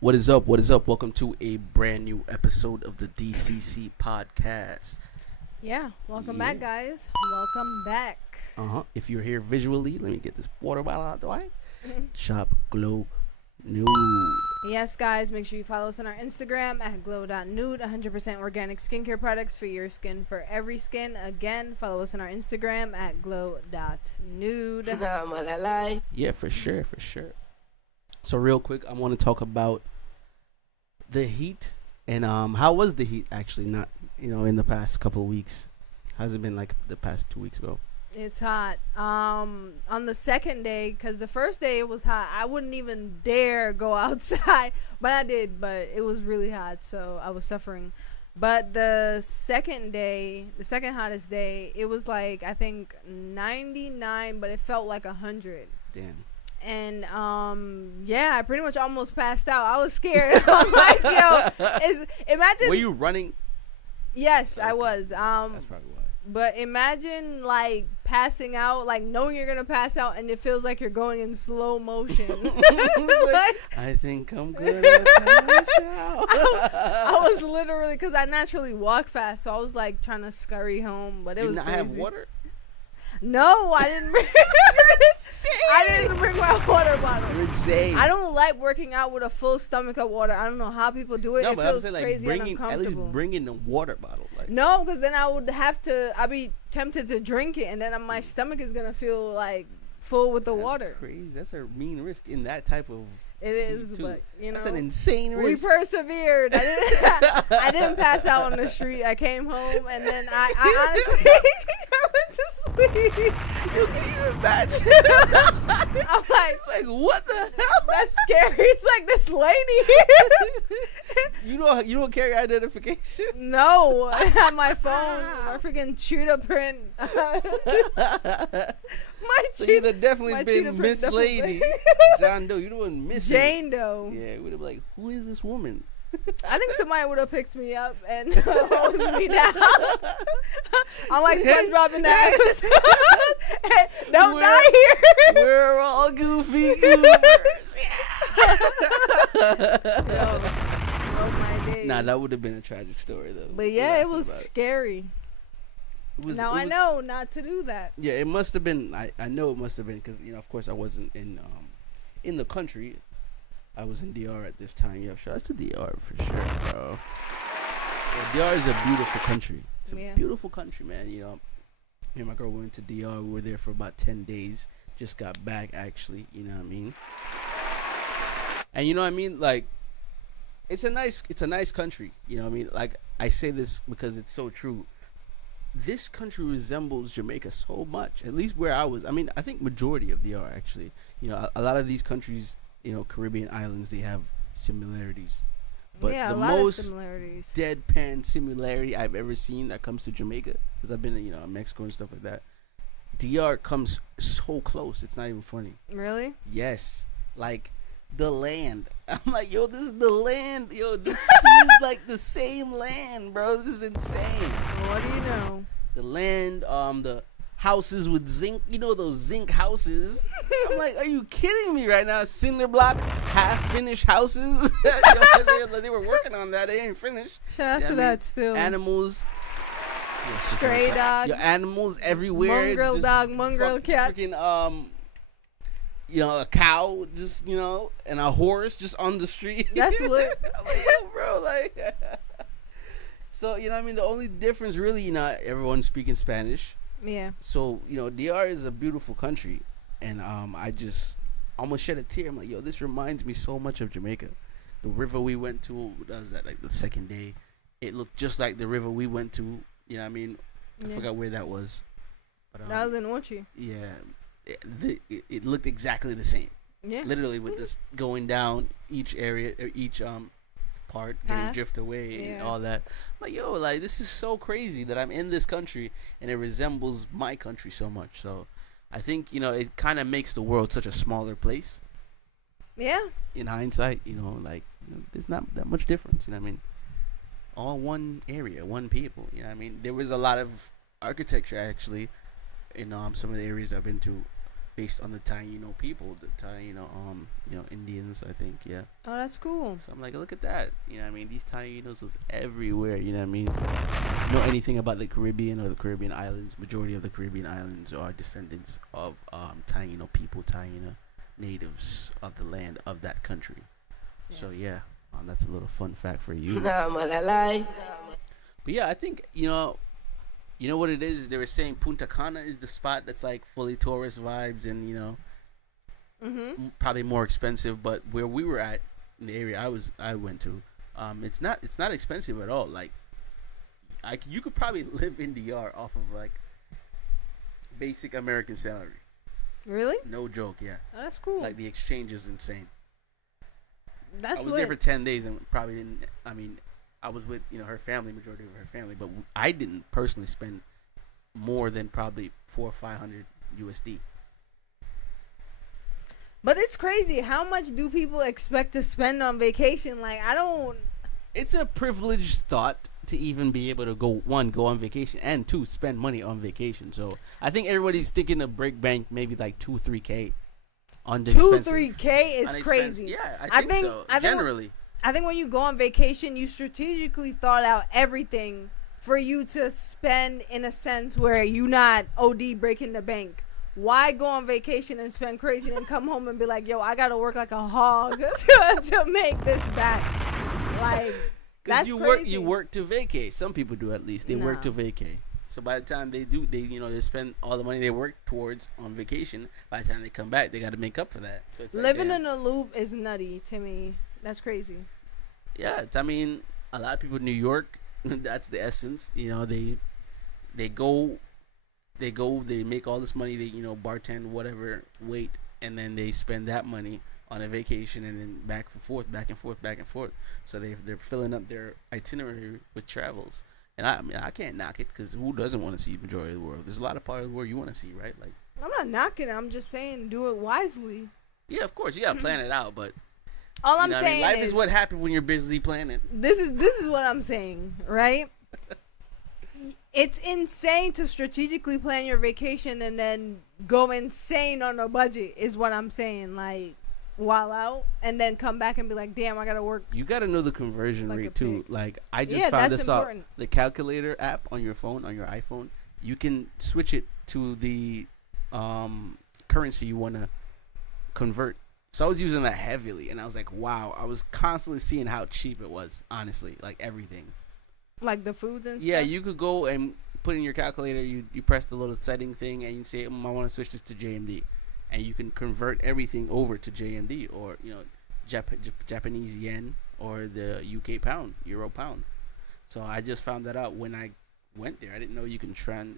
What is up? What is up? Welcome to a brand new episode of the DCC podcast. Yeah, welcome back, guys. Welcome back. If you're here visually, let me get this water bottle out the way. Shop Glow Nude. Yes, guys, make sure you follow us on our Instagram at glow.nude. 100% organic skincare products for your skin, for every skin. Again, follow us on our Instagram at glow.nude. Yeah, for sure, for sure. So real quick, I want to talk about the heat and how was the heat actually? Not in the past couple of weeks. How's it been like the past 2 weeks ago? It's hot. On the second day, because the first day it was hot, I wouldn't even dare go outside, but I did. But it was really hot, so I was suffering. But the second day, the second hottest day, it was like I think 99, but it felt like 100. Damn. And yeah, I pretty much almost passed out. I was scared. I'm like, imagine. Were you running? Yes, Okay. I was. That's probably why. But imagine like passing out, like knowing you're gonna pass out, and it feels like you're going in slow motion. I think I'm gonna pass out. I was literally, because I naturally walk fast, so I was like trying to scurry home, but it was crazy. Have water? No, I didn't bring. I didn't bring my water bottle. You're insane. I don't like working out with a full stomach of water. I don't know how people do it. No, it but feels I'm saying, like, crazy and uncomfortable. at least bringing the water bottle. Like. No, because then I would have to. I'd be tempted to drink it, and then my stomach is gonna feel like full with the water. Crazy. That's a mean risk in that type of. It is, but that's an insane risk. We persevered. I didn't pass out on the street. I came home, and then I honestly I went to sleep. You can't even imagine. I'm like, it's like, what the hell? That's scary. It's like this lady. You don't carry identification? No, I have my phone. My freaking cheetah print. So you'd have definitely been Miss Lady. John Doe. You'd have been Miss Jane Doe. Yeah, it would have been like, who is this woman? I think somebody would have picked me up and hosed me down. I'm like SpongeBob in that episode. Don't die here. We're all goofy goobers. Oh my days. Nah, that would have been a tragic story though. But yeah, it was scary. I know not to do that. Yeah, it must have been. I know it must have been because of course I wasn't in the country. I was in DR at this time. Shout out to DR for sure, bro. Yeah, DR is a beautiful country. It's a beautiful country, man. Me and my girl went to DR. We were there for about 10 days. Just got back, actually. You know what I mean? And you know what I mean? Like, it's a nice country. You know what I mean? Like, I say this because it's so true. This country resembles Jamaica so much. At least where I was. I mean, I think majority of DR actually. A lot of these countries. Caribbean islands, they have similarities. But the most deadpan similarity I've ever seen that comes to Jamaica, because I've been in Mexico and stuff like that, DR comes so close. It's not even funny. Really? Yes. Like, the land. I'm like, this is the land. This is like the same land, bro. This is insane. What do you know? The land, the houses with zinc, those zinc houses. I'm like, are you kidding me right now? Cinder block, half finished houses. They were working on that. They ain't finished. Shout out to that still. Animals. Stray dogs. Animals everywhere. Mongrel dog, mongrel cat. Freaking, a cow, just, and a horse just on the street. That's lit. I'm like, bro, like. So, the only difference really, everyone's speaking Spanish. Yeah. So, DR is a beautiful country. And I just almost shed a tear. I'm like, this reminds me so much of Jamaica. The river we went to, that was like the second day. It looked just like the river we went to. You know what I mean? I forgot where that was. But, that was in Ochi. Yeah. It looked exactly the same. Yeah. Literally with this going down each area, each part, getting drift away and all that. I'm like, this is so crazy that I'm in this country and it resembles my country so much. So I think, it kind of makes the world such a smaller place. Yeah. In hindsight, there's not that much difference. You know what I mean? All one area, one people. You know what I mean? There was a lot of architecture actually in some of the areas I've been to. based on the Taino people, the Taino Indians, I think, yeah. Oh, that's cool. So I'm like, look at that. You know what I mean? These Tainos was everywhere, you know what I mean? If you know anything about the Caribbean or the Caribbean islands, majority of the Caribbean islands are descendants of Taino people, Taino natives of the land of that country. Yeah. So yeah, that's a little fun fact for you. But yeah, I think, you know what it is? They were saying Punta Cana is the spot that's like fully tourist vibes and, probably more expensive. But where we were at, in the area I went to, it's not expensive at all. Like, you could probably live in DR off of like basic American salary. Really? No joke, yeah. Oh, that's cool. Like, the exchange is insane. That's I was there for 10 days and probably didn't. I mean, I was with her family, majority of her family, but I didn't personally spend more than probably $400 or $500 USD. But it's crazy. How much do people expect to spend on vacation? Like, I don't. It's a privileged thought to even be able to go on vacation, and two, spend money on vacation. So I think everybody's thinking to break bank maybe like $2-3K on the 2-3K is crazy. Yeah, I think so. Generally. I think when you go on vacation, you strategically thought out everything for you to spend in a sense where you not OD breaking the bank. Why go on vacation and spend crazy and come home and be like, yo, I got to work like a hog to make this back? Like, that's crazy. You work to vacate. Some people do, at least. They work to vacate. So by the time they do, they spend all the money they work towards on vacation. By the time they come back, they got to make up for that. So it's living in a loop is nutty to me. That's crazy. Yeah, I mean, a lot of people in New York, that's the essence. They go, they make all this money, they, bartend, whatever, wait, and then they spend that money on a vacation and then back and forth. So they're filling up their itinerary with travels. And I can't knock it, because who doesn't want to see the majority of the world? There's a lot of parts of the world you want to see, right? Like, I'm not knocking it. I'm just saying do it wisely. Yeah, of course. You got to plan it out, but all I'm saying life is what happens when you're busy planning. This is what I'm saying, right? It's insane to strategically plan your vacation and then go insane on a budget is what I'm saying. Like, while out and then come back and be like, damn, I got to work. You got to know the conversion like rate too. Like, I just found that's this important. out. The calculator app on your phone, on your iPhone, you can switch it to the currency you want to convert. So I was using that heavily, and I was like, wow. I was constantly seeing how cheap it was, honestly, like everything. Like the foods and stuff? Yeah, you could go and put in your calculator, you press the little setting thing, and you say, I want to switch this to JMD. And you can convert everything over to JMD or, Japanese yen or the UK pound, Euro pound. So I just found that out when I went there. I didn't know you can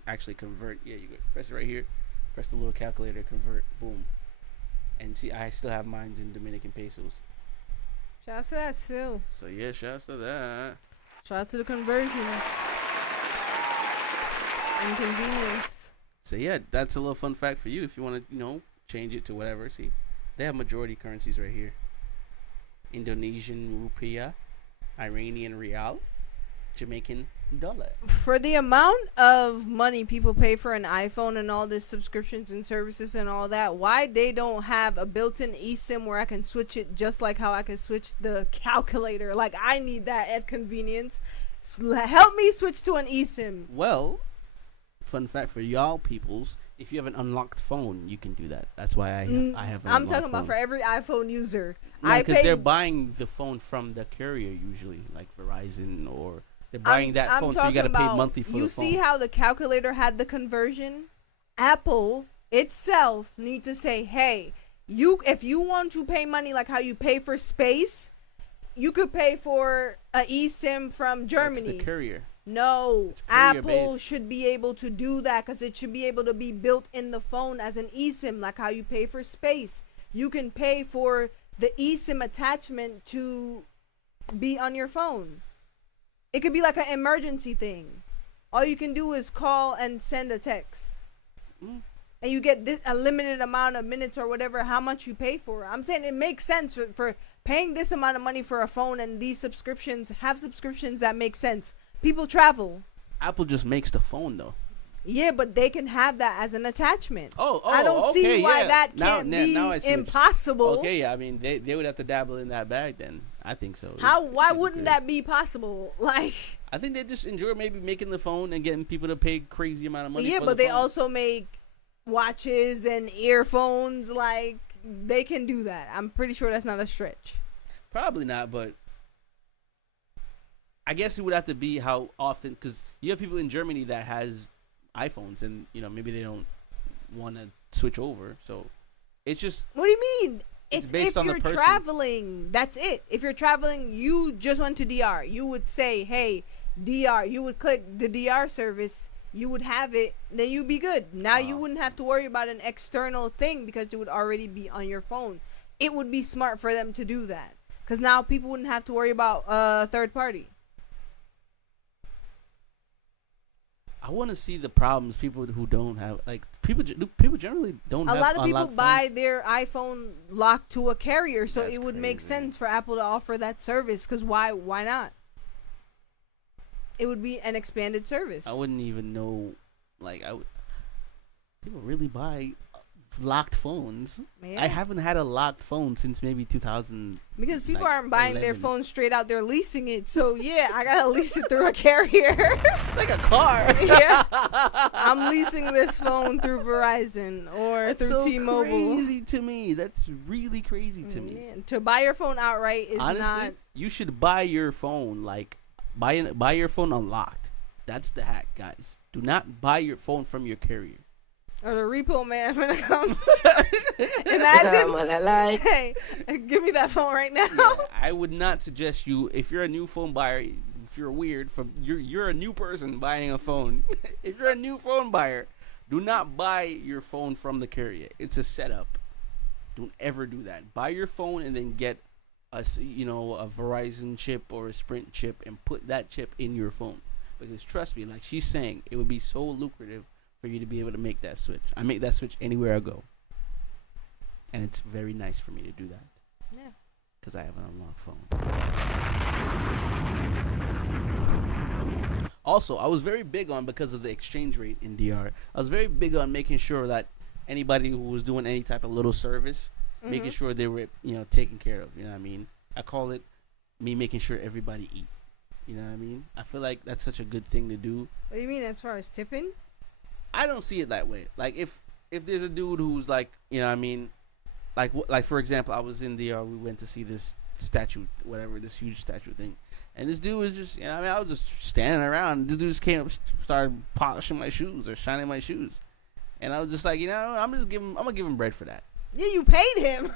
actually convert. Yeah, you press it right here, press the little calculator, convert, boom. And see, I still have mine in Dominican pesos. Shout out to that still. So yeah, shout out to that. Shout out to the conversions. And convenience. So yeah, that's a little fun fact for you if you want to, change it to whatever. See, they have majority currencies right here. Indonesian rupiah, Iranian rial, Jamaican dollar. For the amount of money people pay for an iPhone and all this subscriptions and services and all that, why they don't have a built-in eSIM where I can switch it just like how I can switch the calculator? Like, I need that at convenience. Help me switch to an eSIM. Well, fun fact for y'all peoples, if you have an unlocked phone, you can do that. That's why I have an I'm talking phone. about for every iPhone user. Because they're buying the phone from the carrier usually, like Verizon, or they're buying that phone, so you got to pay monthly for the phone. You see how the calculator had the conversion? Apple itself need to say, hey, if you want to pay money like how you pay for space, you could pay for a eSIM from Germany. That's the carrier. No, Apple should be able to do that because it should be able to be built in the phone as an eSIM, like how you pay for space. You can pay for the eSIM attachment to be on your phone. It could be like an emergency thing. All you can do is call and send a text. And you get a limited amount of minutes or whatever, how much you pay for. I'm saying it makes sense for paying this amount of money for a phone, and these subscriptions have subscriptions that make sense. People travel. Apple just makes the phone, though. Yeah, but they can have that as an attachment. Oh, I don't see why that can't be now I see impossible. Okay, yeah, I mean they would have to dabble in that bag then. I think so. Why wouldn't that be possible? Like, I think they just enjoy maybe making the phone and getting people to pay crazy amount of money. yeah, for but the they phone. also make watches and earphones. Like, they can do that. I'm pretty sure that's not a stretch. Probably not, but I guess it would have to be how often, because you have people in Germany that has iPhones and maybe they don't want to switch over. So it's just. What do you mean? It's based on the person. If you're traveling, that's it. If you're traveling, you just went to DR. You would say, hey, DR. You would click the DR service. You would have it. Then you'd be good. Now you wouldn't have to worry about an external thing because it would already be on your phone. It would be smart for them to do that. Because now people wouldn't have to worry about third party. I want to see the problems people who don't have, like, people generally don't have. A lot of people unlocked buy phones. their iPhone locked to a carrier, so That's it would make crazy. sense for Apple to offer that service. Because why not? It would be an expanded service. I wouldn't even know, like, people really buy locked phones. Yeah. I haven't had a locked phone since maybe 2000. Because people like, aren't buying their 11. phone straight out, they're leasing it. So yeah, I gotta lease it through a carrier. Like a car. Yeah, I'm leasing this phone through Verizon or That's through so T-Mobile. crazy to me. That's really crazy to me. Yeah. To buy your phone outright is Honestly, not. you should buy your phone, like, buy your phone unlocked. That's the hack, guys. Do not buy your phone from your carrier. Or the repo man when it comes. Imagine. Hey, give me that phone right now. Yeah, I would not suggest you, if you're a new phone buyer, if you're weird, you're a new person buying a phone. If you're a new phone buyer, do not buy your phone from the carrier. It's a setup. Don't ever do that. Buy your phone and then get a Verizon chip or a Sprint chip and put that chip in your phone. Because trust me, like she's saying, it would be so lucrative for you to be able to make that switch. I make that switch anywhere I go. And it's very nice for me to do that. Yeah. Because I have an unlocked phone. Also, I was very big on, because of the exchange rate in DR, I was very big on making sure that anybody who was doing any type of little service, making sure they were, taken care of. You know what I mean? I call it me making sure everybody eat. You know what I mean? I feel like that's such a good thing to do. What do you mean as far as tipping? I don't see it that way. Like, if there's a dude who's like, you know what I mean? Like for example, I was in DR, we went to see this statue, whatever, this huge statue thing. And this dude was just, I was just standing around. This dude just came up, started polishing my shoes or shining my shoes. And I was just like, I'm gonna give him bread for that. Yeah, you paid him.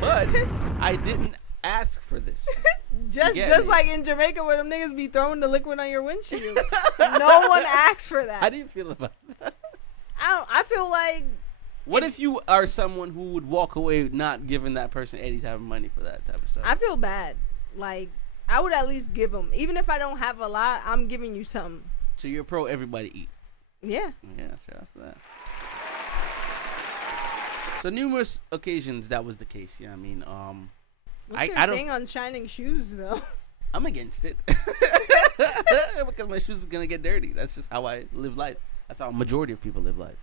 But I didn't ask for this. Just like in Jamaica where them niggas be throwing the liquid on your windshield. No one asked for that. How do you feel about that? I feel like. What if you are someone who would walk away not giving that person any type of money for that type of stuff? I feel bad. Like, I would at least give them. Even if I don't have a lot, I'm giving you something. So you're pro everybody eat. Yeah. Yeah, sure, that's that. So numerous occasions that was the case. Yeah, I mean, What's your thing on shining shoes though? I'm against it because my shoes are gonna get dirty. That's just how I live life. That's how a majority of people live life.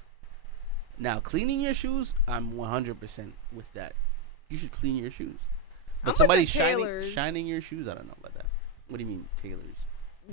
Now, cleaning your shoes, I'm 100% with that. You should clean your shoes. But I'm somebody with the tailors. shining your shoes, I don't know about that. What do you mean, tailors?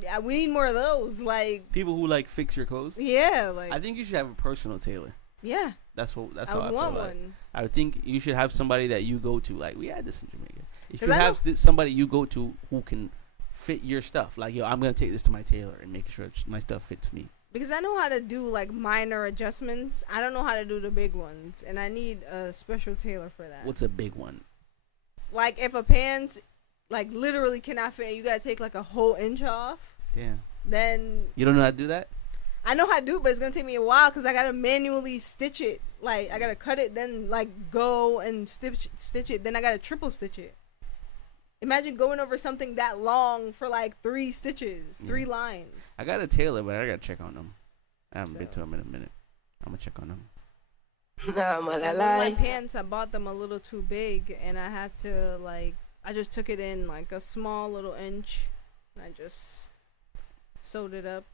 Yeah, we need more of those. Like People who like fix your clothes. Yeah, like I think you should have a personal tailor. Yeah. That's how I I would feel want like. one. I would think you should have somebody that you go to. Like, we had this in Jamaica. You should 'Cause I have somebody you go to who can fit your stuff. Like, I'm going to take this to my tailor and make sure my stuff fits me. Because I know how to do like minor adjustments. I don't know how to do the big ones, and I need a special tailor for that. What's a big one? Like if a pants like literally cannot fit, you gotta take like a whole inch off. Yeah. Then You don't know how to do that? I know how to do it, but it's gonna take me a while because I gotta manually stitch it. Like I gotta cut it, then like go and stitch it. Then I gotta triple stitch it. Imagine going over something that long for like 3 stitches, 3 lines. I got a tailor, but I got to check on them. I haven't been to him in a minute. I'm going to check on them. My pants, I bought them a little too big, and I had to like, I just took it in like a small little inch, and I just sewed it up.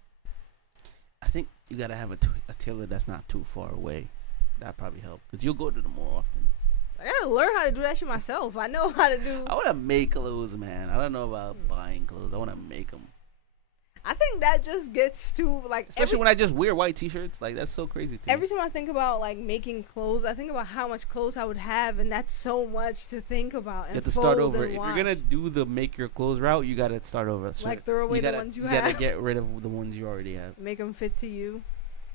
I think you gotta have a tailor that's not too far away. That probably help because you'll go to them more often. I gotta learn how to do that shit myself. I know how to do. I want to make clothes, man. I don't know about buying clothes. I want to make them. I think that just gets too like, especially when I just wear white t-shirts. Like that's so crazy to me. Every time I think about like making clothes, I think about how much clothes I would have, and that's so much to think about. And you have to start over. If wash. you're gonna do the make your clothes route, you gotta start over. So like throw away the ones you have. You gotta get rid of the ones you already have. Make them fit to you.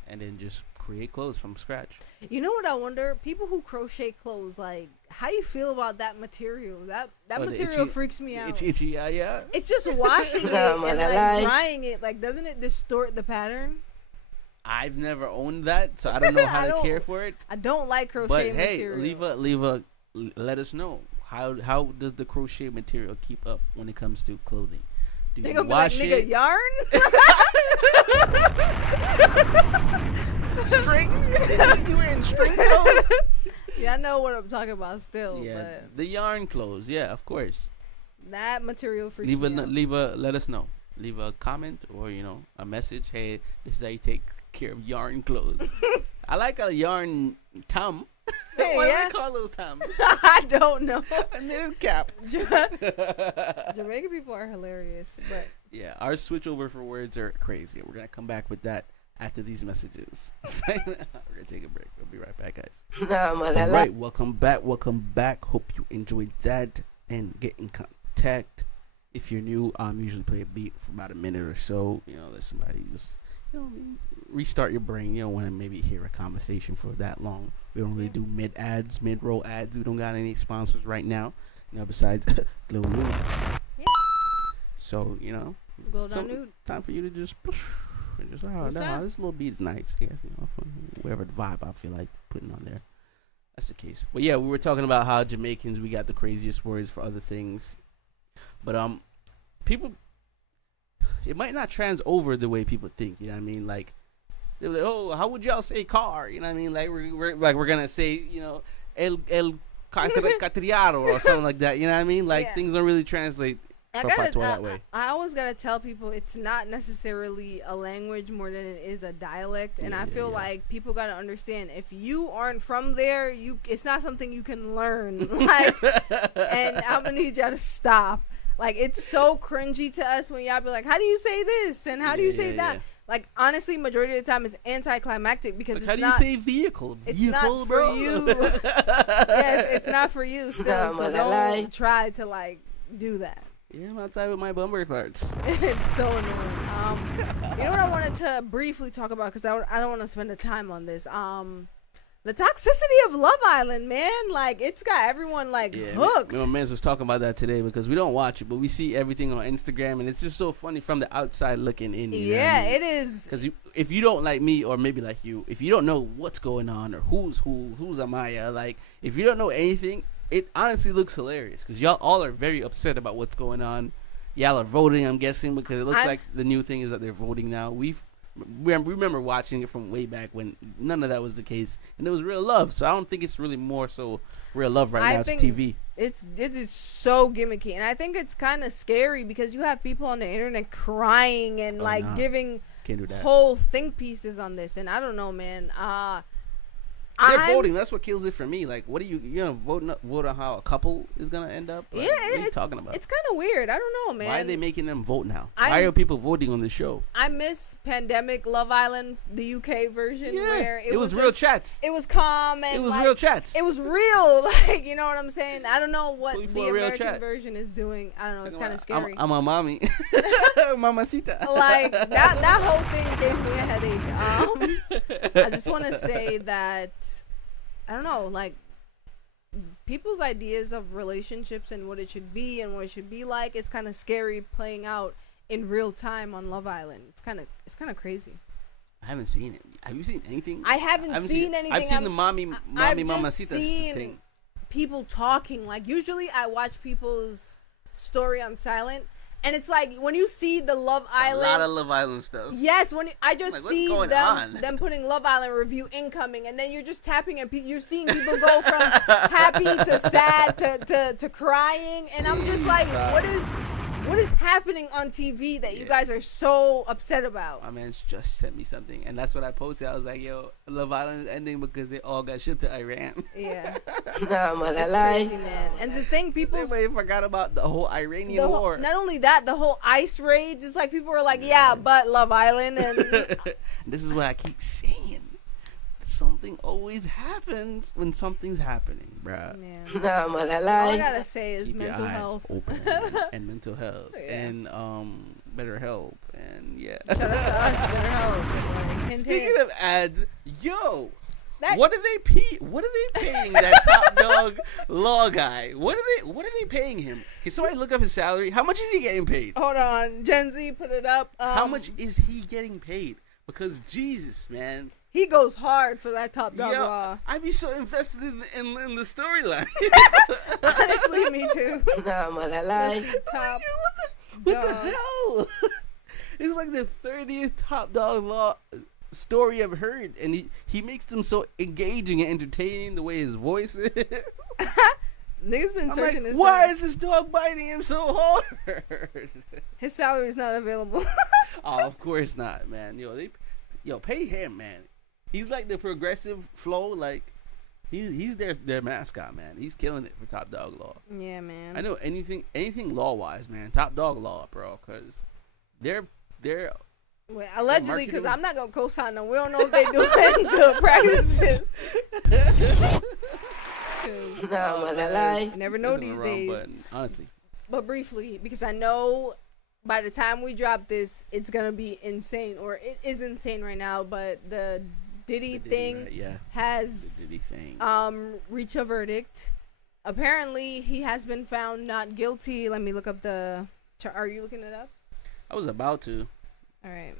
And then just create clothes from scratch. You know what I wonder? People who crochet clothes, like, how you feel about that material? That material freaks me out. Itchy, yeah. It's just washing it and like drying it. Like, doesn't it distort the pattern? I've never owned that, so I don't know how to care for it. I don't like crochet material. But hey, let us know. How does the crochet material keep up when it comes to clothing? Do you wash it? Nigga, yarn? String? You wearing string clothes? Yeah, I know what I'm talking about still. Yeah, but the yarn clothes. Yeah, of course. That material freaks me out. Let us know. Leave a comment or, a message. Hey, this is how you take care of yarn clothes. I like a yarn tom. What do they call those toms? I don't know. A knitted cap. Jamaican people are hilarious, but yeah, our switch over for words are crazy. We're gonna come back with that after these messages. We're gonna take a break. We'll be right back, guys. All right, welcome back. Hope you enjoyed that and get in contact. If you're new, usually play a beat for about a minute or so. Let somebody just restart your brain. You don't want to maybe hear a conversation for that long. We don't really do mid-roll ads. We don't got any sponsors right now. Besides Lil Nude. Yeah. So, go down Nude. Time for you to just push. Just, this little beat is nice. Yes, whatever vibe I feel like putting on there. That's the case. But yeah, we were talking about how Jamaicans, we got the craziest words for other things. But people, it might not trans over the way people think. You know what I mean? Like, they're like, oh, how would y'all say car? You know what I mean? Like we're gonna say, el catriaro or something like that. You know what I mean? Like things don't really translate from Patois that way. I always gotta tell people it's not necessarily a language more than it is a dialect, and I feel like people gotta understand if you aren't from there, it's not something you can learn. Like, and I'm gonna need y'all to stop. Like, it's so cringy to us when y'all be like, how do you say this and how do you say that? Like, honestly, majority of the time it's anticlimactic because it's how not. How do you say vehicle? It's vehicle, not bro? for you. Yes, it's not for you still. So don't try to do that. Yeah, I'm outside with my bumper cards. It's so annoying. You know what I wanted to briefly talk about because I don't want to spend the time on this. The toxicity of Love Island, man. Like, it's got everyone, hooked. My man was talking about that today because we don't watch it, but we see everything on Instagram, and it's just so funny from the outside looking in. Yeah, it is. Because if you don't like me, or maybe like you, if you don't know what's going on, or who's Amaya, like, if you don't know anything, it honestly looks hilarious because y'all all are very upset about what's going on. Y'all are voting, I'm guessing, because it looks like the new thing is that they're voting now. We remember watching it from way back when none of that was the case, and it was real love. So I don't think it's really more so real love now. It's TV. It is so gimmicky, and I think it's kind of scary because you have people on the internet crying and giving whole think pieces on this, and I don't know, man. They're voting. That's what kills it for me. Like, what are you gonna vote on how a couple is gonna end up? Like, what are you talking about? It's kind of weird. I don't know, man. Why are they making them vote now? Why are people voting on the show? I miss Pandemic Love Island, the UK version, where it was real chats. It was calm and it was real chats. It was real, you know what I'm saying? I don't know what the American version is doing. I don't know. It's kind of scary. I'm a mommy, mamacita. Like that whole thing gave me a headache. I just want to say that. I don't know, like, people's ideas of relationships and what it should be and what it should be like is kind of scary playing out in real time on Love Island. It's kind of crazy. I haven't seen it. Have you seen anything? I haven't seen anything. I've seen the mommy mamacita thing. People talking. Like, usually I watch people's story on silent. And it's like when you see the Love Island, a lot of Love Island stuff. Yes, when I just see them putting Love Island review incoming, and then you're just tapping and you're seeing people go from happy to sad to crying, and I'm just like, What is happening on TV that you guys are so upset about? My man's just sent me something, and that's what I posted. I was like, yo, Love Island is ending because they all got shipped to Iran. Yeah. Nah, man, It's crazy, man. And to think people Everybody forgot about the whole Iranian war. Not only that, the whole ICE raids. It's like people were like, yeah, but Love Island. And This is what I keep saying. Something always happens when something's happening, bruh. man. Nah, man, All I gotta say is Keep your mental eyes health. open and mental health and better help and Shout out to us, better health. Like, hint, Speaking hint. of ads, yo, That- what are they paying that top dog law guy? What are they paying him? Can somebody look up his salary? How much is he getting paid? Hold on, Gen Z, put it up. How much is he getting paid? Because Jesus, man. He goes hard for that top dog Yo, law. I'd be so invested in the storyline. Honestly, me too. Nah, man, Top What the dog. hell? It's like the 30th top dog law story I've heard, and he makes them so engaging and entertaining the way his voice is. Niggas been I'm searching like, his why salary. is this dog biting him so hard? His salary is not available. Oh, of course not, man. Yo, pay him, man. He's like the progressive flow, like he's their mascot, man. He's killing it for Top Dog Law. Yeah, man. I know anything law wise, man. Top Dog Law, bro, because they're Wait, allegedly, because marketing- I'm not gonna co-sign them. We don't know if they doing good practices. nah, man, You never know Pressing these the wrong days. button, honestly. But briefly, because I know by the time we drop this, it's gonna be insane, or it is insane right now. But the Diddy The Diddy, thing right, yeah. has The Diddy thing. reached a verdict. Apparently, he has been found not guilty. Let me look up the. Are you looking it up? I was about to, All right.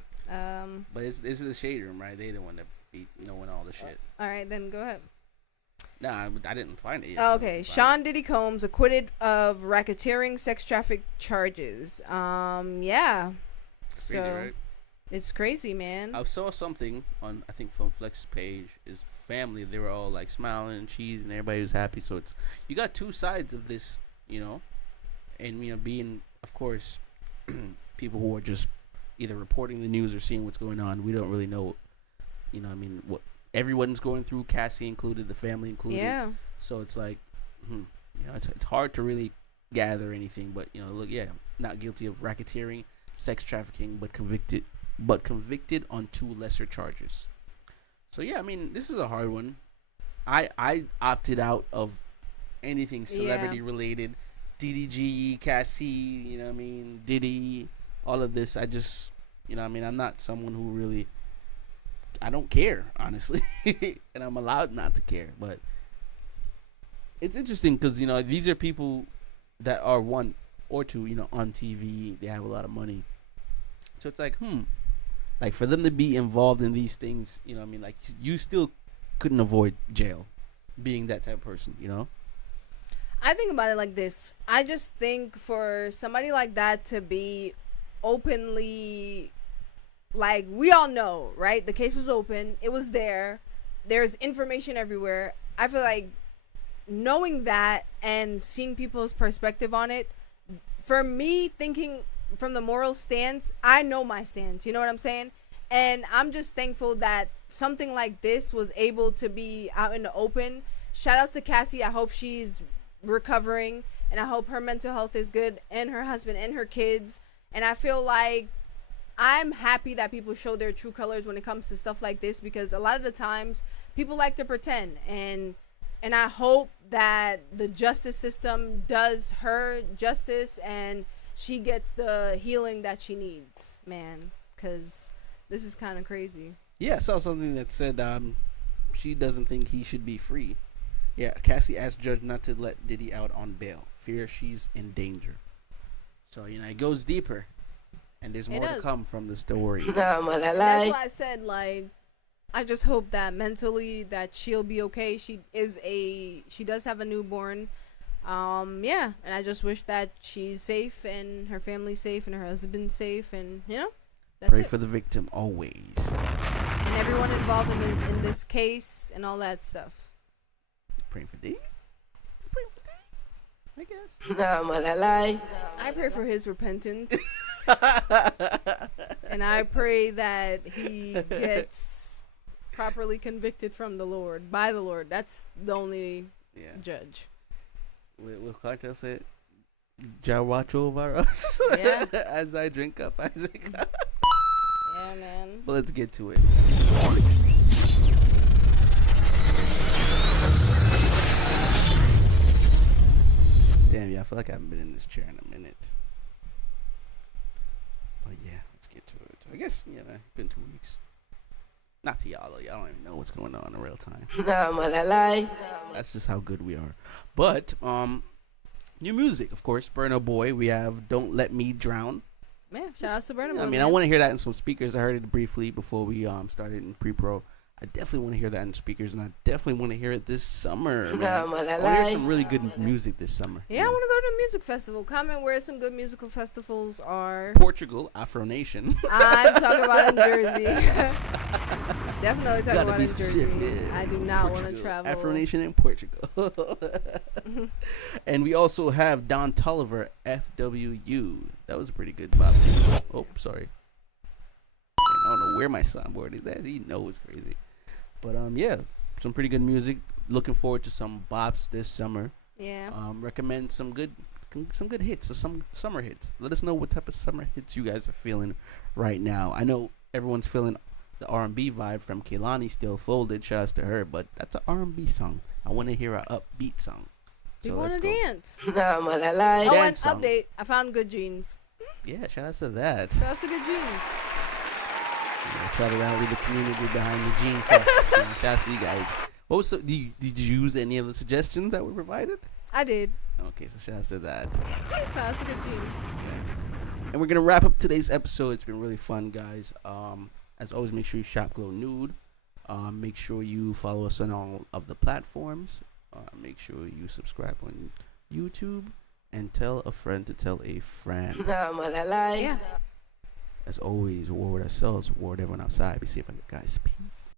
but this is the shade room, right? They the one that be knowing all the shit. All right, then go ahead. Nah, I didn't find it yet. Oh, so okay, it's fine. Sean Diddy Combs acquitted of racketeering, sex traffic charges. Yeah. Crazy, So right? it's crazy, man. I saw something on, I think, from Flex's page. His family, they were all like smiling and cheese, and everybody was happy. So it's, you got two sides of this, and being, of course, people who are just either reporting the news or seeing what's going on. We don't really know, what everyone's going through, Cassie included, the family included. Yeah. So it's like, it's hard to really gather anything. But look, yeah, not guilty of racketeering, sex trafficking, but convicted on two lesser charges. So yeah, this is a hard one. I opted out of anything celebrity related, DDG, Cassie, Diddy, all of this. I just, I'm not someone who really, I don't care, honestly, and I'm allowed not to care. But it's interesting because these are people that are one or two, on TV. They have a lot of money, so it's like, like for them to be involved in these things, like you still couldn't avoid jail, being that type of person, I think about it like this. I just think for somebody like that to be openly, like, we all know, right? The case was open. It was there. There's information everywhere. I feel like knowing that and seeing people's perspective on it, for me, thinking from the moral stance, I know my stance. You know what I'm saying? And I'm just thankful that something like this was able to be out in the open. Shout outs to Cassie. I hope she's recovering, and I hope her mental health is good, and her husband and her kids. And I feel like I'm happy that people show their true colors when it comes to stuff like this, because a lot of the times people like to pretend, and I hope that the justice system does her justice and she gets the healing that she needs, man, because this is kind of crazy. Yeah, I saw something that said she doesn't think he should be free. Yeah, Cassie asked judge not to let Diddy out on bail. Fear she's in danger. So, it goes deeper. And there's more to come from the story. Nah, man, That's why I said, like, I just hope that mentally that she'll be okay. She does have a newborn. Yeah, and I just wish that she's safe and her family's safe and her husband's safe, and that's Pray it. for the victim always. And everyone involved in this case and all that stuff. Praying for Diddy? Praying for Diddy? I guess. Nah, malalai. I pray for his repentance. And I pray that he gets properly convicted from the Lord, by the Lord. That's the only judge. With Cartel said, Jah watch over us. Yeah. As I drink up Isaac. Yeah, man. But let's get to it. Damn, yeah, I feel like I haven't been in this chair in a minute. But yeah, let's get to it. I guess, yeah, man, been 2 weeks. Not to y'all, though. Y'all don't even know what's going on in real time. Nah, malalai. That's just how good we are. But, new music, of course. Burna Boy, we have Don't Let Me Drown. Man, shout out to Burna Boy. I mean, I want to hear that in some speakers. I heard it briefly before we started in pre-pro. I definitely want to hear that in speakers, and I definitely want to hear it this summer. Man. Nah, I want to hear malalai. some really good music this summer. Yeah, I want to go to a music festival. Comment where some good musical festivals are. Portugal, Afro Nation. I'm talking about in Jersey. Definitely talking Gotta about be in Jersey. specific. I do not want to Portugal. travel. Afro Nation in Portugal. And we also have Don Toliver, FWU. That was a pretty good bop too. Oh, sorry. I don't know where my soundboard is at. You know it's crazy. But yeah, some pretty good music. Looking forward to some bops this summer. Yeah. Recommend some good hits or some summer hits. Let us know what type of summer hits you guys are feeling right now. I know everyone's feeling the R&B vibe from Kehlani, Still Folded. Shouts to her, but that's an R&B song. I want to hear an upbeat song. Do you So want to let's go. dance? Nah, malalai. Oh, and Dance song. update. I found good jeans. Yeah, shout out to that. Shout out to good jeans. Try to rally the community behind the Gene Fest. Shout out to you guys. What was did you use any of the suggestions that were provided? I did. Okay, so shout out to that. Shout out to good jeans. Yeah. And we're gonna wrap up today's episode. It's been really fun, guys. As always, make sure you shop Glow Nude. Make sure you follow us on all of the platforms. Make sure you subscribe on YouTube and tell a friend to tell a friend. Nah, malalai. Yeah. As always, reward ourselves, reward everyone outside. Be safe, guys. Peace.